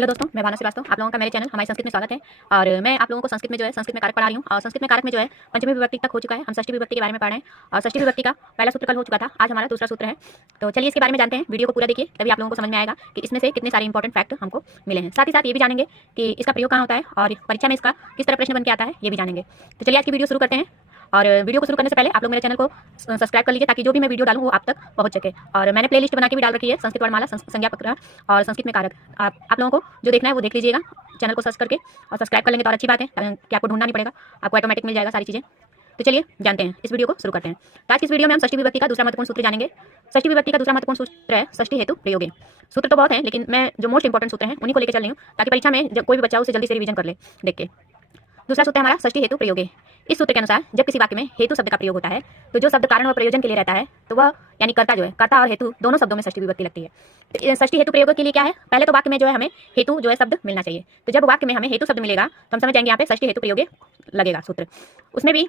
Hello दोस्तों, मैं भावना श्रीवास्तव। आप लोगों का मेरे चैनल हमारे संस्कृत में स्वागत है। और मैं आप लोगों को संस्कृत में जो है संस्कृत में कारक पढ़ा रही हूँ। और संस्कृत में कारक में जो है पंचमी विभक्ति तक हो चुका है। हम षष्ठी विभक्ति के बारे में पढ़ रहे हैं और षष्ठी विभक्ति का पहला सूत्र कल हो चुका था। आज हमारा दूसरा सूत्र है। तो चलिए इसके बारे में जानते हैं। वीडियो को पूरा देखिए, तभी आप लोगों को समझ में आएगा कि इसमें से कितने सारे इंपॉर्टेंट फैक्ट हमको मिले हैं। साथ ही साथ ये भी जानेंगे कि इसका प्रयोग कहाँ होता है और परीक्षा में इसका किस तरह प्रश्न बन के आता है, ये भी जानेंगे। तो चलिए आज की वीडियो शुरू करते हैं। और वीडियो को शुरू करने से पहले आप लोग मेरे चैनल को सब्सक्राइब कर लीजिए, ताकि जो भी मैं वीडियो डालूँ वो आप तक पहुंच सके। और मैंने प्लेलिस्ट बना के भी डाल रखी है, संस्कृत वर्णमाला, संज्ञा प्रकरण और संस्कृत में कारक। आप लोगों को जो देखना है वो देख लीजिएगा, चैनल को सर्च करके और सब्सक्राइब कर लेंगे तो और अच्छी बात है, कि आपको ढूंढना नहीं पड़ेगा, आपको ऑटोमेटिक मिल जाएगा सारी चीज़ें। तो चलिए जानते हैं, इस वीडियो को शुरू करते हैं। तो आज की इस वीडियो में हम षष्ठी विभक्ति का दूसरा महत्वपूर्ण सूत्र जानेंगे। षष्ठी विभक्ति का दूसरा महत्वपूर्ण सूत्र है षष्ठी हेतु प्रयोगे। सूत्र तो बहुत है, लेकिन मैं जो मोस्ट इंपॉर्टेंट सूत्र हैं उन्हीं को लेकर चल रही हूँ, ताकि परीक्षा में जब कोई भी बच्चा उसे जल्दी से रिवीजन कर ले देख के। दूसरा सूत्र है हमारा षष्ठी हेतु प्रयोगे। इस सूत्र के अनुसार जब किसी वाक्य में हेतु शब्द का प्रयोग होता है तो जो शब्द कारण और प्रयोजन के लिए रहता है, तो वह यानी कर्ता जो है, कर्ता और हेतु दोनों शब्दों में षष्ठी विभक्ति लगती है। तो षष्ठी हेतु प्रयोग के लिए क्या है, पहले तो वाक्य में जो है हमें हेतु जो है शब्द मिलना चाहिए। तो जब वाक्य में हमें हेतु शब्द मिलेगा तो हम समझ जाएंगे यहाँ पे षष्ठी हेतु प्रयोगे लगेगा सूत्र। उसमें भी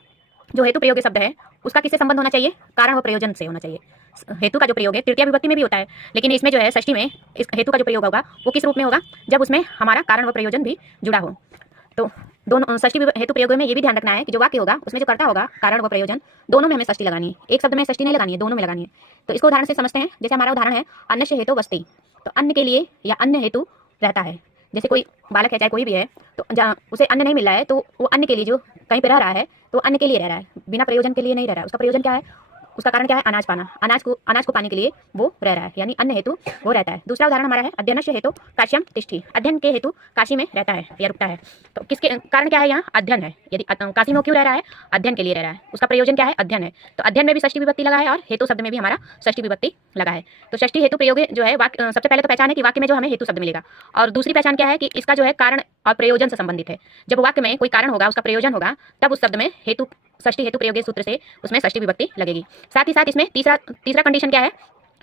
जो हेतु प्रयोगे शब्द है उसका किससे संबंध होना चाहिए, कारण व प्रयोजन से होना चाहिए। हेतु का जो प्रयोग है तृतीय विभक्ति में भी होता है, लेकिन इसमें जो है षष्ठी में इस हेतु का जो प्रयोग होगा वो किस रूप में होगा, जब उसमें हमारा कारण व प्रयोजन भी जुड़ा हो। तो दोनों षष्ठी हेतु प्रयोग में ये भी ध्यान रखना है कि जो वाक्य होगा उसमें जो कर्ता होगा, कारण व प्रयोजन, दोनों में हमें षष्ठी लगानी है। एक शब्द में षष्ठी नहीं लगानी है, दोनों में लगानी है। तो इसको उदाहरण से समझते हैं। जैसे हमारा उदाहरण है अन्न से हेतु वस्ति। तो अन्न के लिए या अन्य हेतु रहता है। जैसे कोई बालक है, चाहे कोई भी है, तो जहाँ उसे अन्न नहीं मिल रहा है तो वो अन्न के लिए जो कहीं पर रह रहा है तो अन्न के लिए रह रहा है, बिना प्रयोजन के लिए नहीं रह रहा है। उसका प्रयोजन क्या है, उसका कारण क्या है, अनाज पाना। अनाज को पाने के लिए वो रह रहा है, यानी अन्न हेतु वो रहता है। दूसरा उदाहरण हमारा है अध्ययनस्य हेतु काश्यम तिष्ठि। अध्ययन के हेतु काशी में रहता है या रुकता है। तो किसके कारण क्या है, यहाँ अध्ययन है। यदि काशी में क्यों रह रहा है, अध्ययन के लिए रह रहा है। उसका प्रयोजन क्या है, अध्ययन है। तो अध्ययन में भी षष्ठी विभक्ति लगा है और हेतु शब्द में भी हमारा षष्ठी विभक्ति लगा है। तो षष्ठी हेतु प्रयोग जो है वाक्य, सबसे पहले तो पहचान है कि वाक्य में जो हमें हेतु शब्द मिलेगा। और दूसरी पहचान क्या है कि इसका जो है कारण और प्रयोजन से संबंधित है। जब वाक्य में कोई कारण होगा, उसका प्रयोजन होगा, तब उस शब्द में हेतु षष्ठी हेतु प्रयोगे सूत्र से उसमें षष्ठी विभक्ति लगेगी। साथ ही साथ इसमें तीसरा कंडीशन क्या है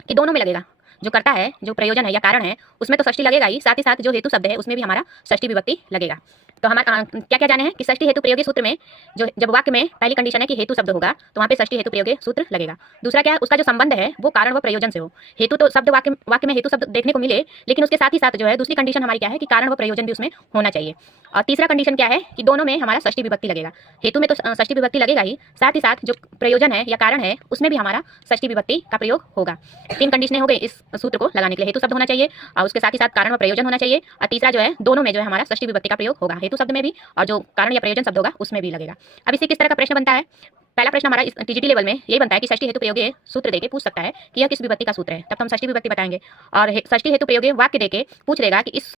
कि दोनों में लगेगा। जो करता है, जो प्रयोजन है या कारण है, उसमें तो षष्ठी लगेगा ही, साथ ही साथ जो हेतु शब्द है उसमें भी हमारा षष्ठी विभक्ति लगेगा। तो हमारा क्या क्या जाने हैं कि षष्ठी हेतु प्रयोगे सूत्र में जो जब वाक्य में पहली कंडीशन है कि हेतु शब्द होगा तो वहाँ पे षष्ठी हेतु प्रयोगे सूत्र लगेगा। दूसरा क्या है, उसका जो संबंध है वो कारण व प्रयोजन से हो। हेतु तो शब्द वाक्य में हेतु शब्द देखने को मिले, लेकिन उसके साथ ही साथ जो है दूसरी कंडीशन हमारी क्या है कि कारण व प्रयोजन भी उसमें होना चाहिए। और तीसरा कंडीशन क्या है कि दोनों में हमारा षष्ठी विभक्ति लगेगा। हेतु में तो षष्ठी विभक्ति लगेगा ही, साथ ही साथ जो प्रयोजन है या कारण है उसमें भी हमारा षष्ठी विभक्ति का प्रयोग होगा। तीन कंडीशनें हो गई इस सूत्र को लगाने के लिए। हेतु शब्द होना चाहिए और उसके साथ ही साथ कारण व प्रयोजन होना चाहिए, और तीसरा जो है दोनों में जो है हमारा षष्ठी विभक्ति का प्रयोग होगा। हेतु शब्द में भी और जो कारण या प्रयोजन शब्द होगा उसमें भी लगेगा। अब इससे किस तरह का प्रश्न बनता है, पहला प्रश्न हमारा इस टीजीटी लेवल में यही बनता है कि षष्ठी हेतु प्रयोगे सूत्र देके पूछ सकता है कि यह किस विभक्ति का सूत्र है, तब हम षष्ठी विभक्ति बताएंगे। और षष्ठी हेतु प्रयोगे वाक्य देके पूछ लेगा कि इस